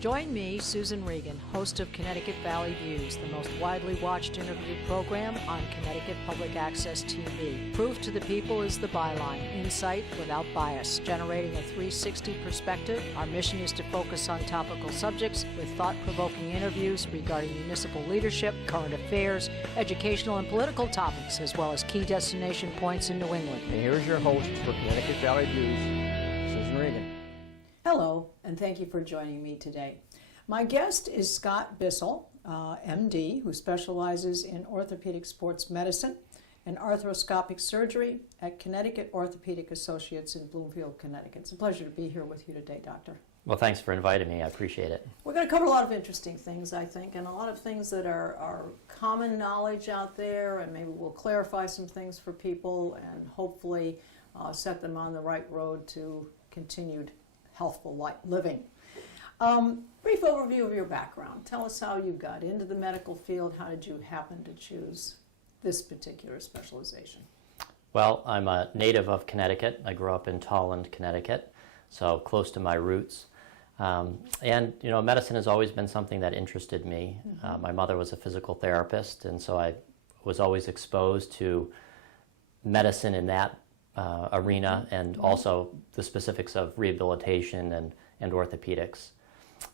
Join me, Susan Regan, host of Connecticut Valley Views, the most widely watched interview program on Connecticut Public Access TV. Proof to the people is the byline, insight without bias, generating a 360 perspective. Our mission is to focus on topical subjects with thought-provoking interviews regarding municipal leadership, current affairs, educational and political topics, as well as key destination points in New England. And here's your host for Connecticut Valley Views, Susan Regan. Hello, and thank you for joining me today. My guest is Scott Bissell, MD, who specializes in orthopedic sports medicine and arthroscopic surgery at Connecticut Orthopedic Associates in Bloomfield, Connecticut. It's a pleasure to be here with you today, Doctor. Well, thanks for inviting me. I appreciate it. We're going to cover a lot of interesting things, I think, and a lot of things that are common knowledge out there, and maybe we'll clarify some things for people and hopefully set them on the right road to continued healthful living. Brief overview of your background. Tell us how you got into the medical field. How did you happen to choose this particular specialization? Well, I'm a native of Connecticut. I grew up in Tolland, Connecticut, so close to my roots. And, you know, medicine has always been something that interested me. Mm-hmm. My mother was a physical therapist, and so I was always exposed to medicine in that arena, and also the specifics of rehabilitation and orthopedics.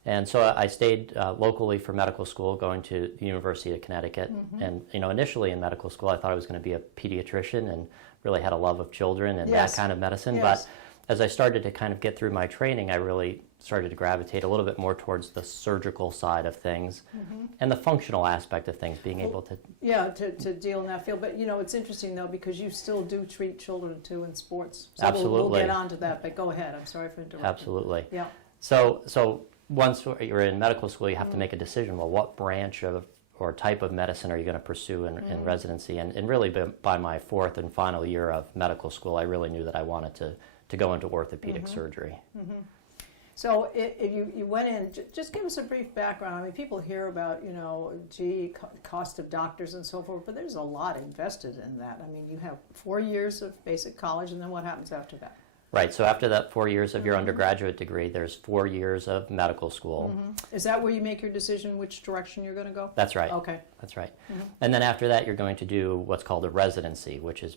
And so I stayed locally for medical school, going to the University of Connecticut. Mm-hmm. And, you know, initially in medical school, I thought I was going to be a pediatrician and really had a love of children and yes. that kind of medicine. Yes. But as I started to kind of get through my training, I really started to gravitate a little bit more towards the surgical side of things, mm-hmm. and the functional aspect of things, being able to... Yeah, to deal in that field. But, you know, it's interesting, though, because you still do treat children, too, in sports. So Absolutely. We'll get on to that, but go ahead. I'm sorry for interrupting. Absolutely. Yeah. So once you're in medical school, you have to make a decision, well, what branch of or type of medicine are you going to pursue in residency? And really by my fourth and final year of medical school, I really knew that I wanted to go into orthopedic surgery. Mm-hmm. So if you went in, just give us a brief background. I mean, people hear about, you know, cost of doctors and so forth, but there's a lot invested in that. I mean, you have 4 years of basic college, and then what happens after that? Right, so after that 4 years of your undergraduate degree, there's 4 years of medical school. Mm-hmm. Is that where you make your decision which direction you're going to go? That's right. Okay. That's right. Mm-hmm. And then after that, you're going to do what's called a residency, which is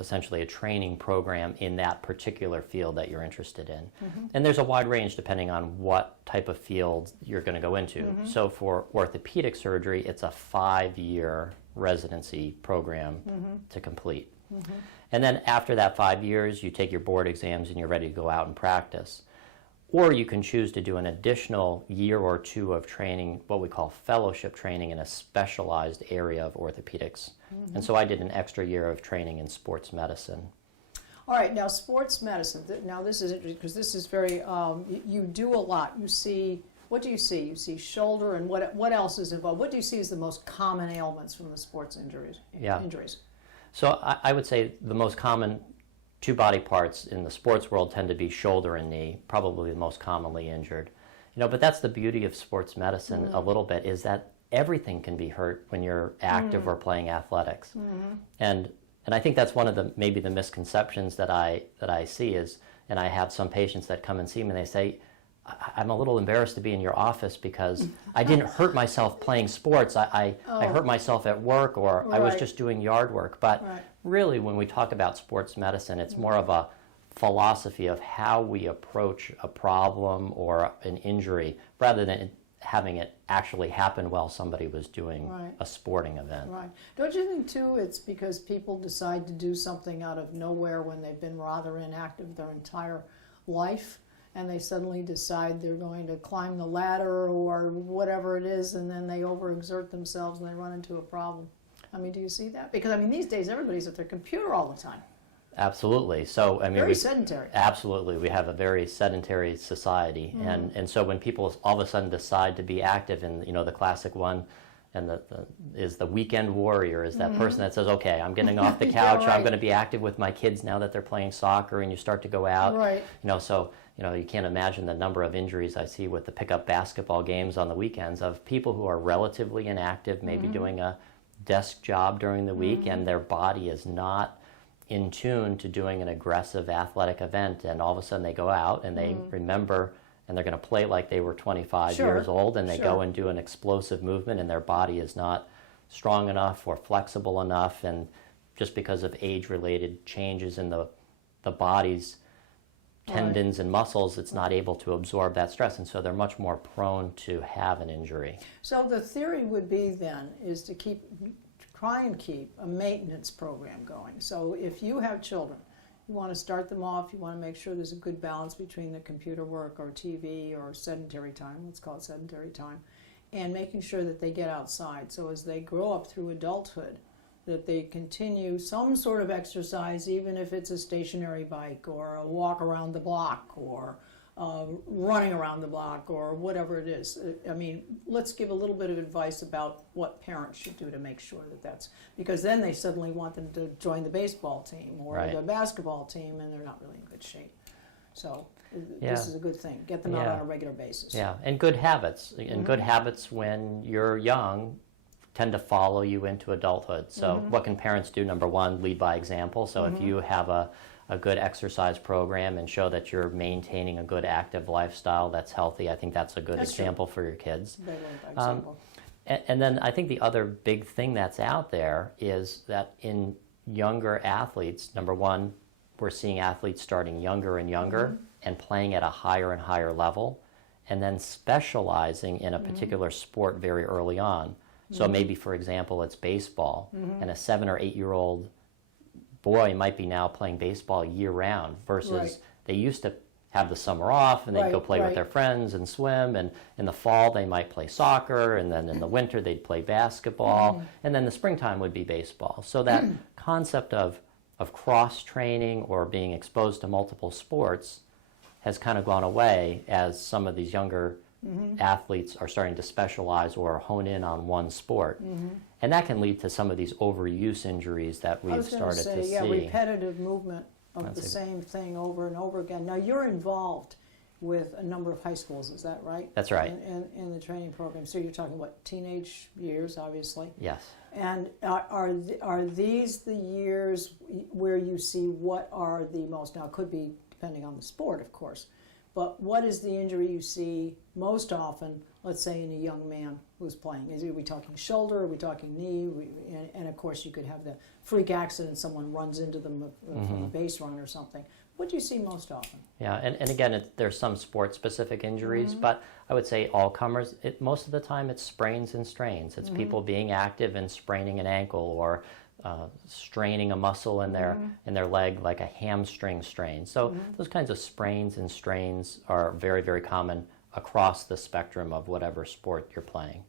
essentially a training program in that particular field that you're interested in. Mm-hmm. And there's a wide range depending on what type of field you're going to go into. Mm-hmm. So for orthopedic surgery, it's a 5-year residency program to complete. Mm-hmm. And then after that 5 years, you take your board exams and you're ready to go out and practice. Or you can choose to do an additional year or two of training, what we call fellowship training, in a specialized area of orthopedics. Mm-hmm. And so I did an extra year of training in sports medicine. All right, now sports medicine. Now this is interesting because this is very, you do a lot. You see, what do you see? You see shoulder, and what else is involved? What do you see as the most common ailments from the sports injuries? So I would say the most common two body parts in the sports world tend to be shoulder and knee, probably the most commonly injured. You know, but that's the beauty of sports medicine a little bit, is that everything can be hurt when you're active or playing athletics. Mm-hmm. And I think that's one of maybe the misconceptions that I see is, and I have some patients that come and see me and they say, I'm a little embarrassed to be in your office because I didn't hurt myself playing sports. I hurt myself at work, or I was just doing yard work. But really, when we talk about sports medicine, it's more of a philosophy of how we approach a problem or an injury rather than having it actually happen while somebody was doing a sporting event. Right. Don't you think, too, it's because people decide to do something out of nowhere when they've been rather inactive their entire life? And they suddenly decide they're going to climb the ladder or whatever it is, and then they overexert themselves and they run into a problem. I mean, do you see that? Because, I mean, these days everybody's at their computer all the time. Absolutely. So, I mean, very sedentary. Absolutely. We have a very sedentary society. Mm-hmm. And so when people all of a sudden decide to be active, and, you know, the classic one, and is the weekend warrior, is that person that says, okay, I'm getting off the couch, I'm going to be active with my kids now that they're playing soccer, and you start to go out. Right. You know, so, you know, you can't imagine the number of injuries I see with the pickup basketball games on the weekends of people who are relatively inactive, maybe doing a desk job during the week, and their body is not in tune to doing an aggressive athletic event, and all of a sudden they go out and they remember and they're going to play like they were 25 Sure, years old, and they go sure. and do an explosive movement, and their body is not strong enough or flexible enough, and just because of age-related changes in the body's tendons and muscles, it's not able to absorb that stress, and so they're much more prone to have an injury. So the theory would be then is to try and keep a maintenance program going. So if you have children, you want to start them off, you want to make sure there's a good balance between the computer work or TV or sedentary time, let's call it sedentary time, and making sure that they get outside. So as they grow up through adulthood, that they continue some sort of exercise, even if it's a stationary bike or a walk around the block or running around the block or whatever it is. I mean, let's give a little bit of advice about what parents should do to make sure that that's, because then they suddenly want them to join the baseball team or Right. the basketball team, and they're not really in good shape. So Yeah. this is a good thing. Get them out Yeah. on a regular basis. Yeah, and good habits. And good habits when you're young tend to follow you into adulthood. So what can parents do? Number one, lead by example. So if you have a good exercise program and show that you're maintaining a good active lifestyle that's healthy, I think that's a good That's true. example for your kids. They learn by example. And then I think the other big thing that's out there is that in younger athletes, number one, we're seeing athletes starting younger and younger and playing at a higher and higher level, and then specializing in a particular sport very early on. So maybe, for example, it's baseball, and a 7 or 8 year old boy might be now playing baseball year round versus Right. they used to have the summer off and they'd go Right, play with right. their friends and swim, and in the fall they might play soccer, and then in the winter they'd play basketball, and then the springtime would be baseball. So that concept of cross training or being exposed to multiple sports has kind of gone away as some of these younger athletes are starting to specialize or hone in on one sport. And that can lead to some of these overuse injuries that I we've was going to started say, to see. repetitive movement of That's the a- same thing over and over again. Now, you're involved with a number of high schools, is that right? That's right. In the training program. So you're talking, what, teenage years, obviously? Yes. And are these the years where you see what are the most, now it could be depending on the sport, of course, but what is the injury you see most often, let's say in a young man who's playing? Are we talking shoulder, are we talking knee? And of course you could have the freak accident, someone runs into them from a base run or something. What do you see most often? Yeah, and again, there's some sport-specific injuries, but I would say all comers, most of the time it's sprains and strains. It's people being active and spraining an ankle or straining a muscle in their leg, like a hamstring strain. So those kinds of sprains and strains are very, very common across the spectrum of whatever sport you're playing.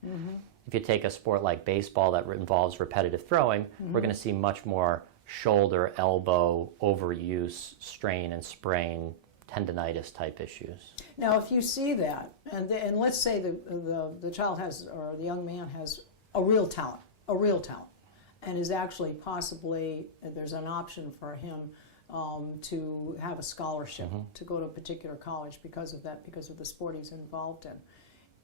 If you take a sport like baseball that involves repetitive throwing, we're going to see much more shoulder, elbow, overuse, strain and sprain, tendonitis type issues. Now, if you see that, and let's say the child has, or the young man has a real talent, and is actually possibly, there's an option for him to have a scholarship to go to a particular college because of that, because of the sport he's involved in.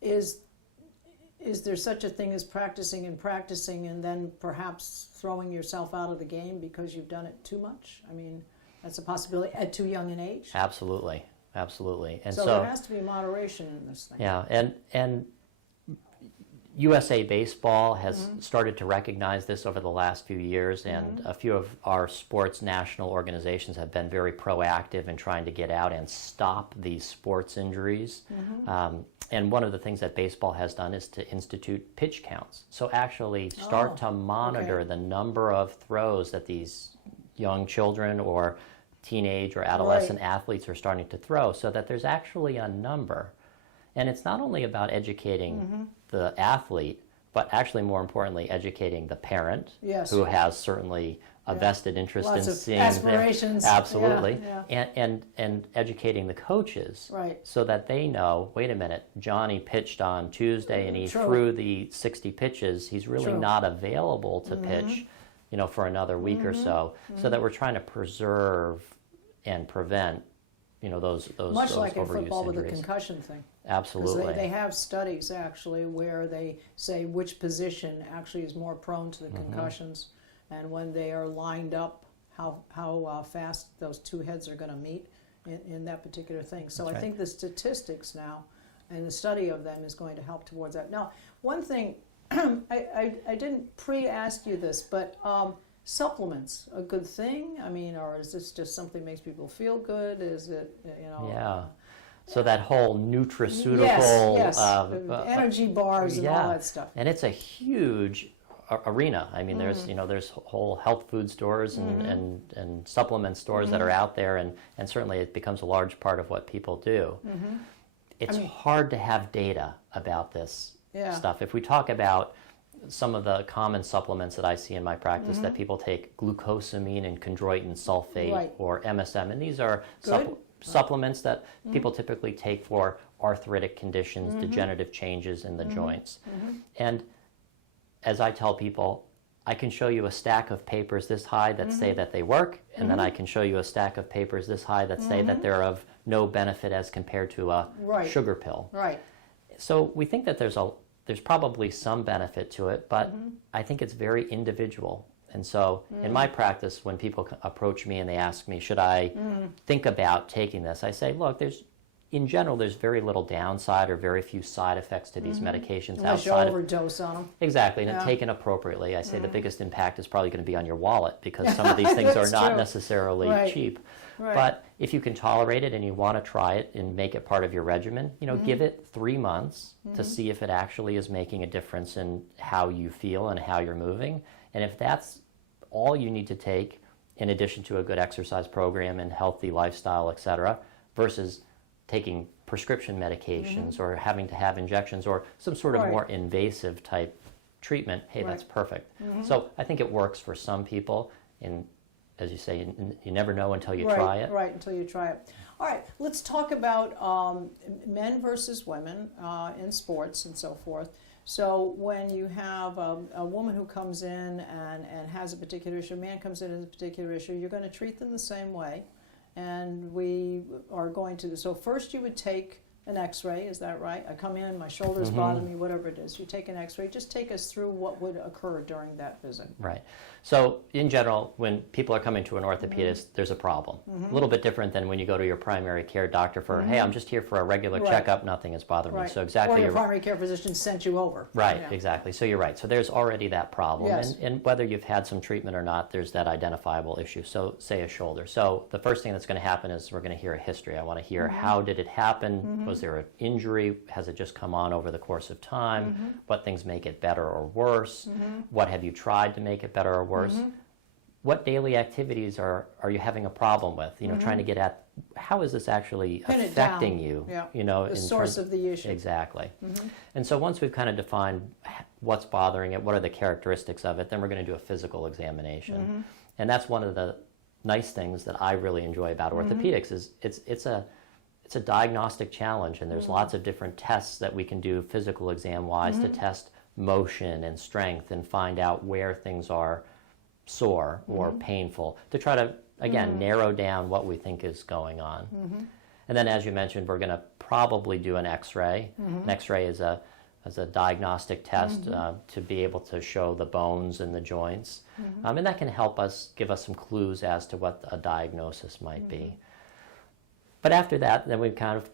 Is there such a thing as practicing and then perhaps throwing yourself out of the game because you've done it too much? I mean, that's a possibility at too young an age? Absolutely, absolutely. And So there has to be moderation in this thing. yeah, and USA Baseball has started to recognize this over the last few years, and a few of our sports national organizations have been very proactive in trying to get out and stop these sports injuries. And one of the things that baseball has done is to institute pitch counts. So actually start to monitor the number of throws that these young children or teenage or adolescent athletes are starting to throw, so that there's actually a number. And it's not only about educating the athlete, but actually more importantly, educating the parent, who has certainly a vested interest Lots in of seeing aspirations. absolutely, Yeah. and educating the coaches, Right. so that they know, wait a minute, Johnny pitched on Tuesday and he True. threw the 60 pitches. He's really True. not available to pitch, for another week or so. So that we're trying to preserve and prevent, those Much like in overuse football with the injuries. concussion thing. Absolutely. Because they have studies actually where they say which position actually is more prone to the concussions, and when they are lined up, how fast those two heads are going to meet. in that particular thing. So That's I right. think the statistics now and the study of them is going to help towards that. Now, one thing, I didn't pre-ask you this, but supplements, a good thing? I mean, or is this just something that makes people feel good? Is it, Yeah. So that whole nutraceutical... Yes, energy bars and all that stuff. And it's a huge arena. I mean, there's there's whole health food stores and supplement stores that are out there, and certainly it becomes a large part of what people do. It's hard to have data about this stuff. If we talk about some of the common supplements that I see in my practice that people take, glucosamine and chondroitin sulfate or MSM, and these are supplements that people typically take for arthritic conditions, degenerative changes in the joints. And as I tell people, I can show you a stack of papers this high that say that they work, and then I can show you a stack of papers this high that say that they're of no benefit as compared to a sugar pill. Right. So we think that there's probably some benefit to it, but I think it's very individual. And so in my practice, when people approach me and they ask me, should I think about taking this? I say, look, in general, there's very little downside or very few side effects to these medications. Unless you overdose on them. Exactly, and taken appropriately. I say the biggest impact is probably going to be on your wallet, because some of these things are not necessarily cheap. Right. But if you can tolerate it and you want to try it and make it part of your regimen, give it 3 months to see if it actually is making a difference in how you feel and how you're moving. And if that's all you need to take, in addition to a good exercise program and healthy lifestyle, etc., versus taking prescription medications or having to have injections or some sort of more invasive type treatment, hey, that's perfect. So I think it works for some people, and as you say, you never know until you try it. Right, until you try it. All right, let's talk about men versus women in sports and so forth. So when you have a woman who comes in and has a particular issue, a man comes in with a particular issue, you're going to treat them the same way. And we are going to, so first you would take an x-ray, is that right? I come in, my shoulders bother me, whatever it is. You take an x-ray. Just take us through what would occur during that visit. Right. So in general, when people are coming to an orthopedist, there's a problem. A little bit different than when you go to your primary care doctor for, hey, I'm just here for a regular checkup, nothing is bothering me. So exactly. Or your primary care physician sent you over. Right, exactly. So you're right. So there's already that problem. Yes. And whether you've had some treatment or not, there's that identifiable issue. So say a shoulder. So the first thing that's going to happen is we're going to hear a history. I want to hear how did it happen? Was there an injury? Has it just come on over the course of time? What things make it better or worse? What have you tried to make it better or worse? What daily activities are you having a problem with? Trying to get at how is this actually affecting you? The source of the issue. Exactly. And so once we've kind of defined what's bothering it, what are the characteristics of it, then we're going to do a physical examination. And that's one of the nice things that I really enjoy about orthopedics is it's a diagnostic challenge, and there's lots of different tests that we can do physical exam wise to test motion and strength and find out where things are sore or painful, to try to again narrow down what we think is going on. And then, as you mentioned, we're going to probably do an x-ray. An x-ray is a diagnostic test to be able to show the bones and the joints, and that can help us give us some clues as to what a diagnosis might be. But after that, then we kind of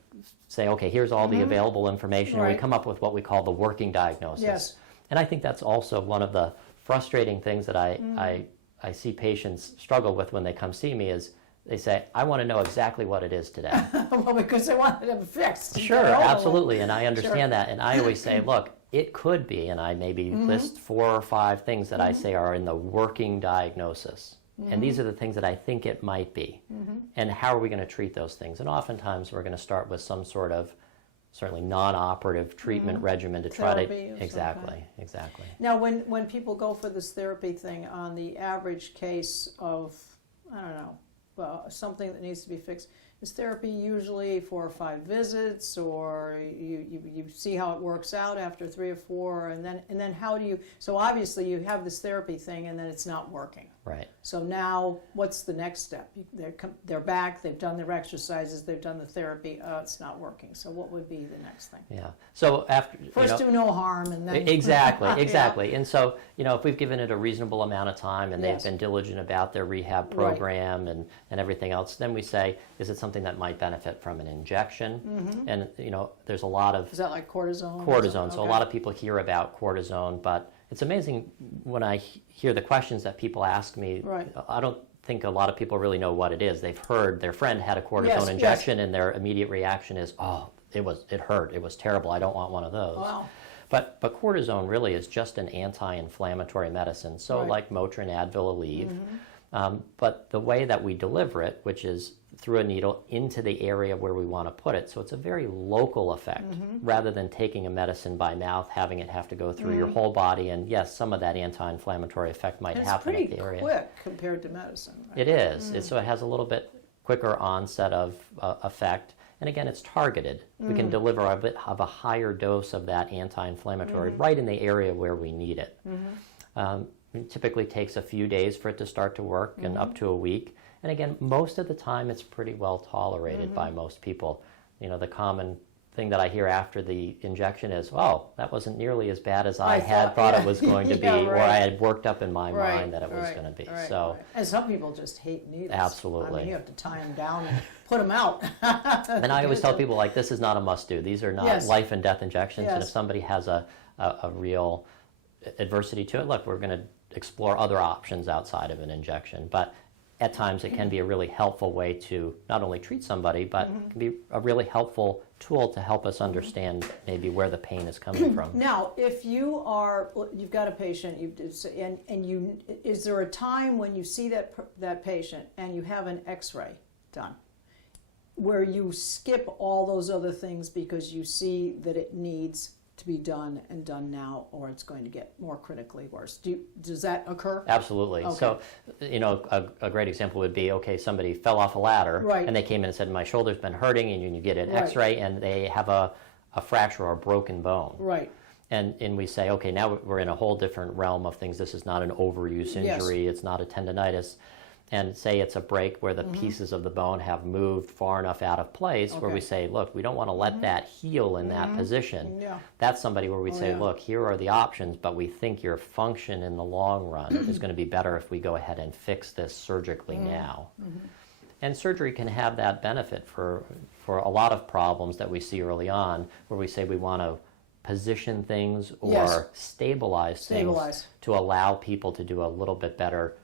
say, okay, here's all the available information, and we come up with what we call the working diagnosis. Yes. And I think that's also one of the frustrating things that I see patients struggle with when they come see me is they say, I want to know exactly what it is today. Well, because they want it fixed. Sure, absolutely, and I understand that. And I always say, look, it could be, and I maybe list 4 or 5 things that I say are in the working diagnosis. And these are the things that I think it might be. And how are we going to treat those things? And oftentimes we're going to start with some sort of certainly non-operative treatment regimen to try to exactly. Now, when people go for this therapy thing, on the average case of, I don't know, something that needs to be fixed, is therapy usually 4 or 5 visits, or you see how it works out after 3 or 4, and then how do you? So obviously you have this therapy thing, and then it's not working. Right. So now, what's the next step? They're back, they've done their exercises, they've done the therapy, it's not working. So what would be the next thing? Yeah. So after... First do no harm and then... Exactly. And so, if we've given it a reasonable amount of time and Yes. they've been diligent about their rehab program and everything else, then we say, is it something that might benefit from an injection? Mm-hmm. And, there's a lot of... Is that like cortisone? Cortisone. So a Okay. lot of people hear about cortisone, but it's amazing when I hear the questions that people ask me. Right. I don't think a lot of people really know what it is. They've heard their friend had a cortisone Yes, injection and their immediate reaction is, oh, it hurt, it was terrible, I don't want one of those. Wow. But cortisone really is just an anti-inflammatory medicine, so Right. like Motrin, Advil, Aleve. But the way that we deliver it, which is through a needle into the area where we want to put it, so it's a very local effect rather than taking a medicine by mouth, having it have to go through your whole body. And yes, some of that anti-inflammatory effect might And happen it's at the area. pretty quick compared to medicine. Right? It is. So it has a little bit quicker onset of effect. And again, it's targeted. We can deliver a bit of a higher dose of that anti-inflammatory right in the area where we need it. It typically takes a few days for it to start to work and up to a week. And again, most of the time it's pretty well tolerated by most people. The common thing that I hear after the injection is, oh, that wasn't nearly as bad as I had thought it was going to be, or I had worked up in my mind that it was going to be. So, and some people just hate needles. Absolutely. I mean, you have to tie them down and put them out. And I always tell people, like, this is not a must-do. These are not Yes. life and death injections. And if Yes. somebody has a real adversity to it, look, we're going to explore other options outside of an injection. But at times it can be a really helpful way to not only treat somebody, but it can be a really helpful tool to help us understand maybe where the pain is coming from. Now, if you've got a patient, is there a time when you see that patient and you have an X-ray done, where you skip all those other things because you see that it needs to be done and done now, or it's going to get more critically worse? Does that occur? Absolutely. Okay. So, a great example would be, okay, somebody fell off a ladder, Right. and they came in and said, my shoulder's been hurting, and you get an Right. X-ray, and they have a fracture or a broken bone. Right. And we say, okay, now we're in a whole different realm of things. This is not an overuse injury. Yes. It's not a tendonitis. And say it's a break where the pieces of the bone have moved far enough out of place where we Okay. say, look, we don't want to let that heal in that position. Yeah. That's somebody where we say, yeah. look, here are the options, but we think your function in the long run is going to be better if we go ahead and fix this surgically now. And surgery can have that benefit for a lot of problems that we see early on, where we say we want to position things or Yes. stabilize things to allow people to do a little bit better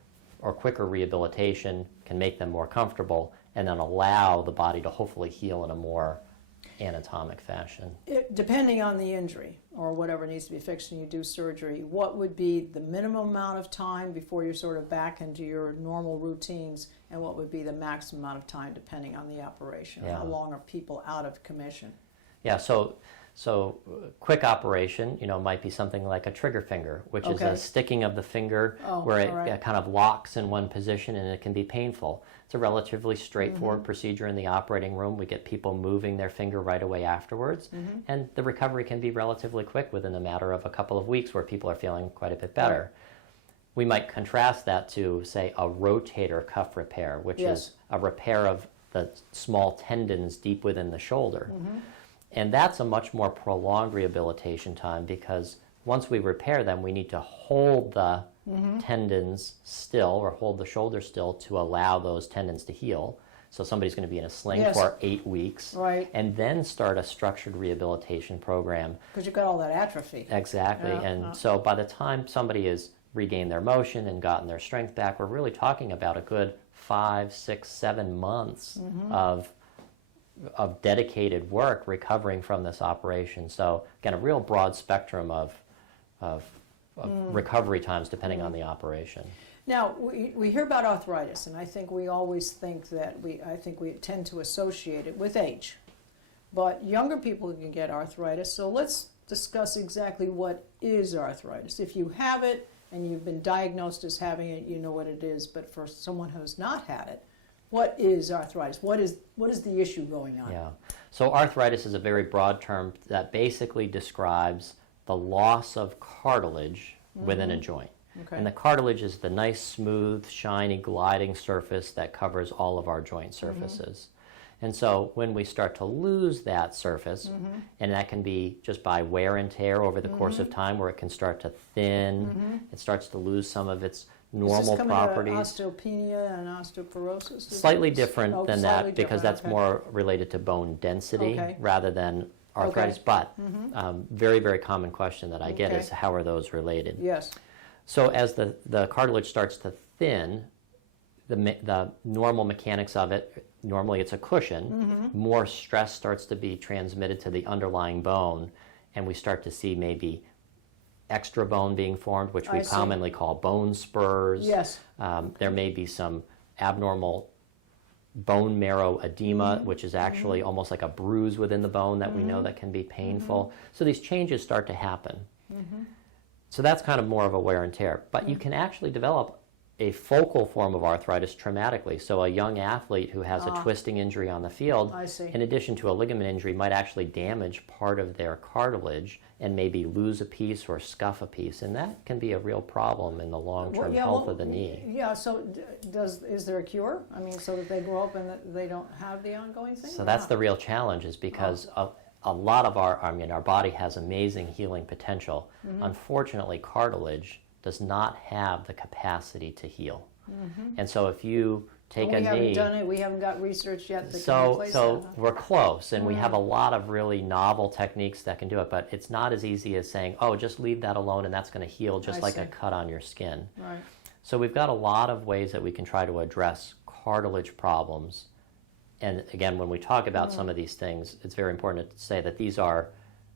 or quicker rehabilitation, can make them more comfortable, and then allow the body to hopefully heal in a more anatomic fashion. Depending on the injury or whatever needs to be fixed and you do surgery, what would be the minimum amount of time before you're sort of back into your normal routines, and what would be the maximum amount of time depending on the operation? Yeah. How long are people out of commission? Yeah, so quick operation, might be something like a trigger finger, which is Okay. a sticking of the finger Oh, where it all right. kind of locks in one position, and it can be painful. It's a relatively straightforward procedure in the operating room. We get people moving their finger right away afterwards, and the recovery can be relatively quick within a matter of a couple of weeks, where people are feeling quite a bit better. We might contrast that to, say, a rotator cuff repair, which Yes. is a repair of the small tendons deep within the shoulder. And that's a much more prolonged rehabilitation time, because once we repair them, we need to hold the tendons still, or hold the shoulder still, to allow those tendons to heal. So somebody's going to be in a sling Yes. for 8 weeks, Right. and then start a structured rehabilitation program. Because you've got all that atrophy. Exactly. Yeah, And yeah. so by the time somebody has regained their motion and gotten their strength back, we're really talking about a good 5, 6, 7 months of dedicated work recovering from this operation. So again, a real broad spectrum of recovery times depending on the operation. Now, we hear about arthritis, and I think we always think that I think we tend to associate it with age. But younger people can get arthritis, so let's discuss exactly what is arthritis. If you have it and you've been diagnosed as having it, you know what it is, but for someone who's not had it, what is arthritis? What is the issue going on? Yeah. So arthritis is a very broad term that basically describes the loss of cartilage within a joint. Okay. And the cartilage is the nice, smooth, shiny, gliding surface that covers all of our joint surfaces. And so when we start to lose that surface, and that can be just by wear and tear over the course of time, where it can start to thin, it starts to lose some of its normal properties. Is this osteopenia and osteoporosis? Slightly different than slightly that, because different, that's more related to bone density Okay. rather than arthritis. But very, very common question that I get Okay. is, how are those related? Yes. So as the cartilage starts to thin, the normal mechanics of it, normally it's a cushion, more stress starts to be transmitted to the underlying bone, and we start to see maybe extra bone being formed, which we I see. commonly call bone spurs. Yes. There may be some abnormal bone marrow edema, which is actually almost like a bruise within the bone that we know that can be painful. So these changes start to happen. So that's kind of more of a wear and tear. But you can actually develop a focal form of arthritis traumatically. So a young athlete who has a twisting injury on the field, I see. in addition to a ligament injury, might actually damage part of their cartilage and maybe lose a piece or scuff a piece. And that can be a real problem in the long-term health of the knee. Yeah, so is there a cure? I mean, so that they grow up and that they don't have the ongoing thing? So that's the real challenge, is because a lot of our body has amazing healing potential. Unfortunately, cartilage does not have the capacity to heal. And so if you take a knee... We haven't done it, we haven't got research yet that can So replace that. Huh? we're close, and we have a lot of really novel techniques that can do it, but it's not as easy as saying, oh, just leave that alone and that's going to heal just I like see. a cut on your skin. Right. So we've got a lot of ways that we can try to address cartilage problems. And again, when we talk about some of these things, it's very important to say that these are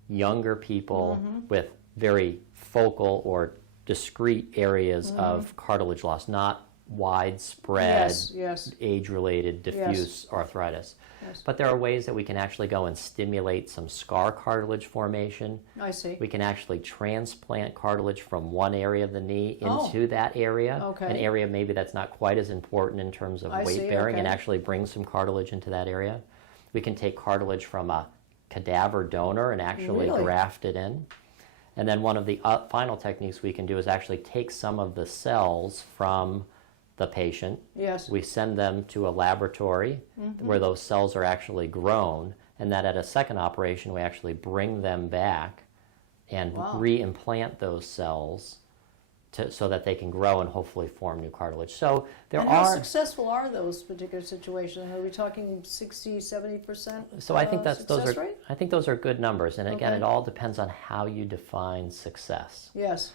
younger people with very focal or discrete areas of cartilage loss, not widespread, Yes. age-related diffuse arthritis. Yes. But there are ways that we can actually go and stimulate some scar cartilage formation. I see. We can actually transplant cartilage from one area of the knee Oh. into that area, Okay. an area maybe that's not quite as important in terms of I see, weight bearing, and okay. actually bring some cartilage into that area. We can take cartilage from a cadaver donor and actually Really? graft it in. And then one of the final techniques we can do is actually take some of the cells from the patient. Yes. We send them to a laboratory where those cells are actually grown, and that at a second operation we actually bring them back and Wow. re-implant those cells so that they can grow and hopefully form new cartilage. So there And how are... successful are those particular situations? Are we talking 60, 70%? So I think those success are rate? I think those are good numbers, and again, Okay. it all depends on how you define success. Yes.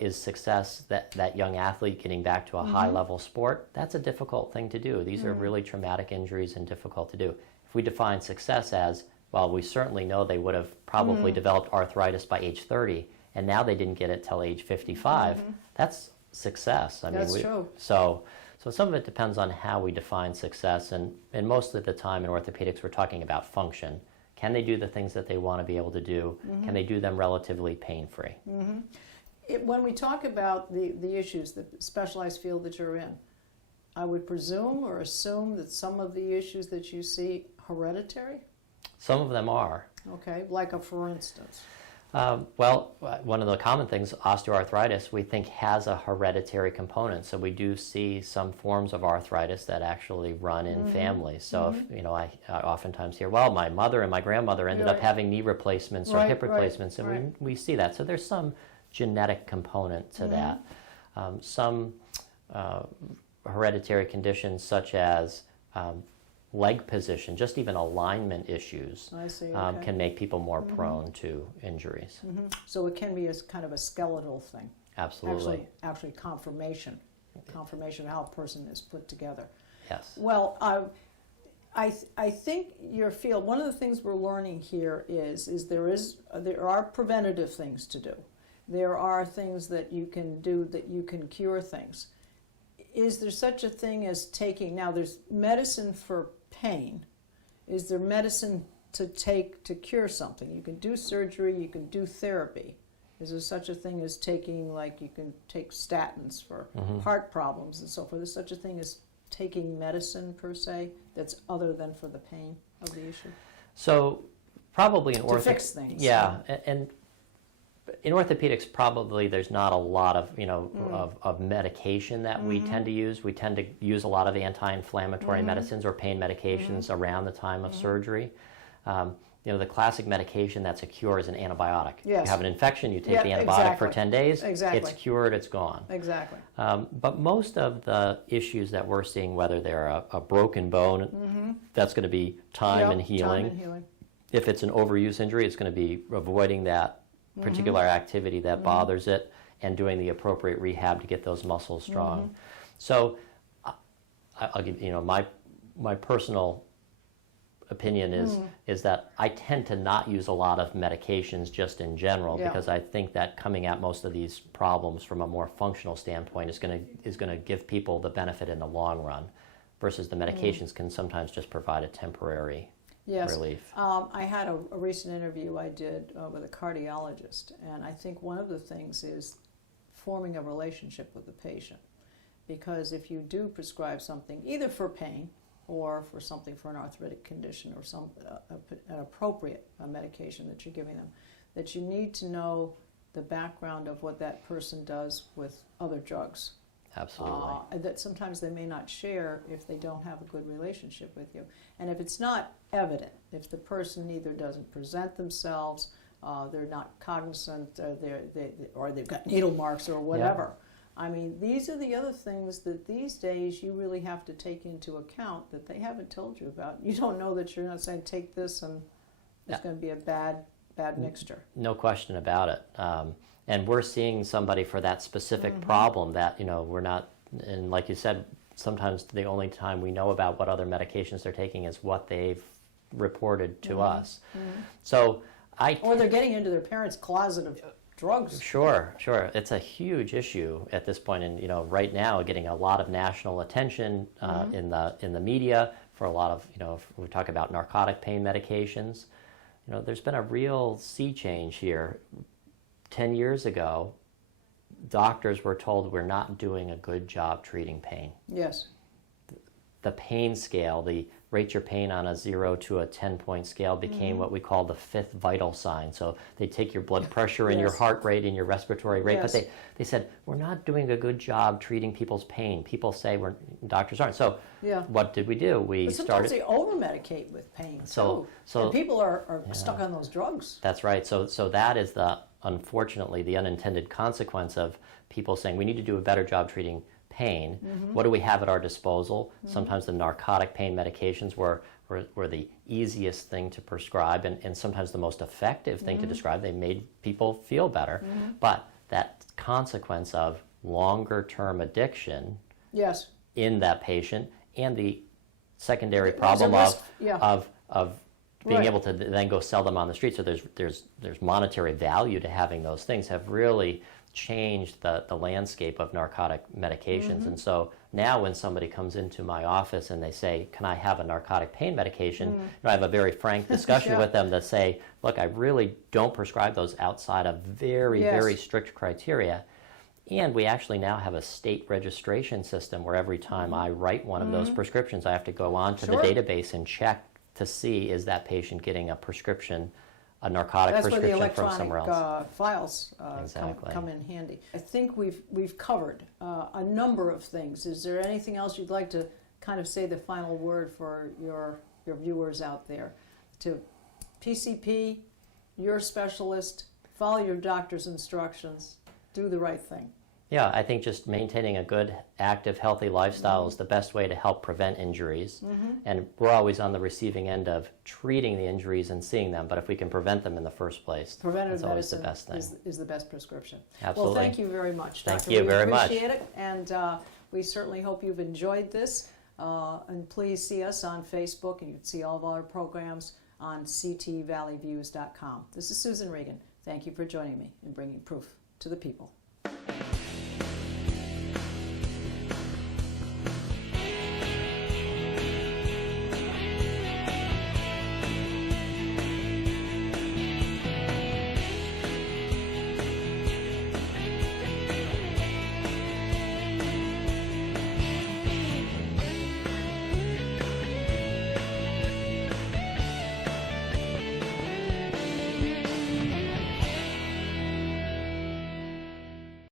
Is success that young athlete getting back to a high-level sport? That's a difficult thing to do. These are really traumatic injuries and difficult to do. If we define success as, well, we certainly know they would have probably developed arthritis by age 30, and now they didn't get it till age 55, that's success. That's true. So some of it depends on how we define success, and most of the time in orthopedics we're talking about function. Can they do the things that they want to be able to do? Can they do them relatively pain-free? When we talk about the issues, the specialized field that you're in, I would presume or assume that some of the issues that you see hereditary? Some of them are. Okay, like for instance. One of the common things, osteoarthritis, we think has a hereditary component. So we do see some forms of arthritis that actually run in families. So if, I oftentimes hear, well, my mother and my grandmother ended up Right. having knee replacements or Right, hip right, replacements, and right. we see that. So there's some genetic component to that. Some hereditary conditions such as leg position, just even alignment issues, I see, okay. can make people more prone to injuries. So it can be a kind of a skeletal thing. Absolutely. Actually confirmation of how a person is put together. Yes. Well, I think your field, one of the things we're learning here is there are preventative things to do. There are things that you can do that you can cure things. Is there such a thing as taking, now there's medicine for pain. Is there medicine to take to cure something? You can do surgery, you can do therapy. Is there such a thing as taking, like you can take statins for heart problems and so forth? Is such a thing as taking medicine per se that's other than for the pain of the issue? So probably in To fix things. Yeah, and In orthopedics, probably there's not a lot of, of medication that we tend to use. We tend to use a lot of anti-inflammatory medicines or pain medications around the time of surgery. The classic medication that's a cure is an antibiotic. Yes. You have an infection, you take the antibiotic for 10 days, Exactly. it's cured, it's gone. Exactly. But most of the issues that we're seeing, whether they're a broken bone, that's going to be time and healing. Time and healing. If it's an overuse injury, it's going to be avoiding that particular activity that bothers it and doing the appropriate rehab to get those muscles strong. So I'll give my personal opinion is that I tend to not use a lot of medications just in general because I think that coming at most of these problems from a more functional standpoint is going to give people the benefit in the long run, versus the medications can sometimes just provide a temporary relief. I had a recent interview I did with a cardiologist, and I think one of the things is forming a relationship with the patient, because if you do prescribe something either for pain or for something for an arthritic condition or an appropriate medication that you're giving them, that you need to know the background of what that person does with other drugs. Absolutely. That sometimes they may not share if they don't have a good relationship with you. And if it's not evident, if the person either doesn't present themselves, they're not cognizant, or they've got needle marks or whatever. I mean, these are the other things that these days you really have to take into account that they haven't told you about. You don't know that you're not saying take this and it's going to be a bad mixture. No question about it. And we're seeing somebody for that specific problem that, we're not, and like you said, sometimes the only time we know about what other medications they're taking is what they've reported to us. So or they're getting into their parents' closet of drugs. Sure. It's a huge issue at this point, and right now, getting a lot of national attention in the media for a lot of, if we talk about narcotic pain medications. There's been a real sea change here. 10 years ago, doctors were told we're not doing a good job treating pain. Yes. The pain scale, the rate your pain on a 0 to a 10-point scale became what we call the fifth vital sign. So they take your blood pressure and your heart rate and your respiratory rate, but they said, we're not doing a good job treating people's pain. People say doctors aren't. So what did we do? But sometimes they over-medicate with pain, too. And people are stuck on those drugs. That's right. So that is unfortunately, the unintended consequence of people saying we need to do a better job treating pain. What do we have at our disposal? Sometimes the narcotic pain medications were the easiest thing to prescribe and sometimes the most effective thing to describe. They made people feel better. But that consequence of longer term addiction in that patient and the secondary problem of being able to then go sell them on the street. So there's monetary value to having those things have really changed the landscape of narcotic medications. And so now when somebody comes into my office and they say, can I have a narcotic pain medication? I have a very frank discussion with them to say, look, I really don't prescribe those outside of very, very strict criteria. And we actually now have a state registration system where every time I write one of those prescriptions, I have to go on to the database and check to see is that patient getting a prescription, a narcotic prescription from somewhere else. That's where the electronic files come in handy. I think we've covered a number of things. Is there anything else you'd like to kind of say the final word for your viewers out there? To PCP, your specialist, follow your doctor's instructions, do the right thing. Yeah, I think just maintaining a good, active, healthy lifestyle is the best way to help prevent injuries. And we're always on the receiving end of treating the injuries and seeing them, but if we can prevent them in the first place, preventative that's always the medicine best thing. is the best prescription. Absolutely. Well, thank you very much, Doctor. Thank you very much. We appreciate it, and we certainly hope you've enjoyed this. And please see us on Facebook, and you can see all of our programs on ctvalleyviews.com. This is Susan Regan. Thank you for joining me in bringing proof to the people.